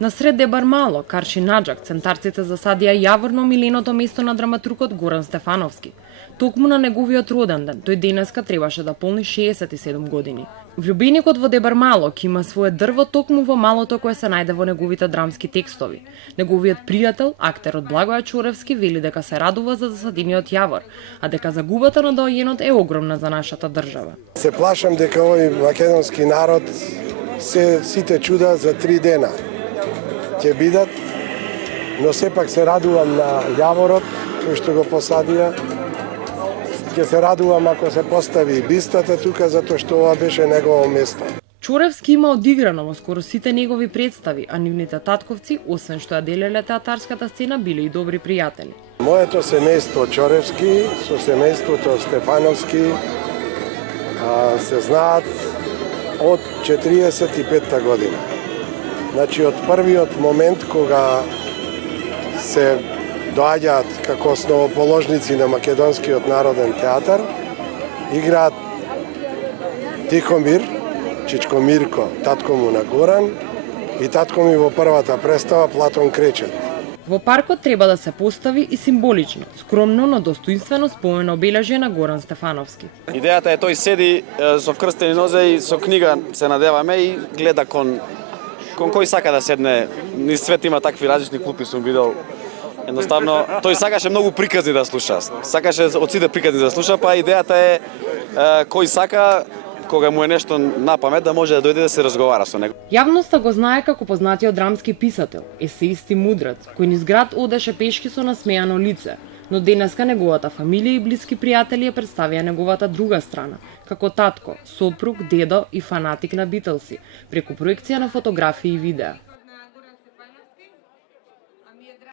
На сред Дебар Мало, Карши Наджак, центарците засадија јаворно миленото место на драматургот Горан Стефановски. Токму на неговиот роден ден, тој денеска требаше да полни 67 години. Влюбеникот во Дебар Мало ќе има свое дрво токму во малото кое се најде во неговите драмски текстови. Неговиот пријател, актерот Благоја Чоревски, вели дека се радува за засадениот јавор, а дека загубата на доаѓенот е огромна за нашата држава. Се плашам дека овој македонски народ сите чуда за 3 дена ќе бидат, но сепак се радувам на јаворот кој што го посадија. Ќе се радувам ако се постави бистата тука, затоа што ова беше негово место. Чоревски има одиграно во скоро сите негови представи, а нивните татковци, освен што ја делеле театарската сцена, биле и добри пријатели. Моето семејство Чоревски со семејството Стефановски се знаат од 45-та година. Значи, од првиот момент кога се доаѓаат како основоположници на Македонскиот народен театар, играат Тихомир, Чичко Мирко, татко му на Горан, и татко ми во првата представа Платон Кречет. Во паркот треба да се постави и символично, скромно, но достоинствено спомен обележје на Горан Стефановски. Идејата е тој седи со вкрстени нозе и со книга се надеваме и гледа кон кој сака да седне. Низ свет има такви различни клупи, сум видел. Едноставно, тој сакаше многу приказни да слуша. Сакаше од сите приказни да слуша, па идејата е кој сака, кога му е нешто на памет, да може да дојде да се разговара со него. Јавноста го знае како познатиот драмски писател, есеист и мудрец, кој низ град одеше пешки со насмејано лице, но денеска неговата фамилија и блиски пријатели ја представија неговата друга страна, како татко, сопруг, дедо и фанатик на Битлси, преку проекција на фотографии и видеа.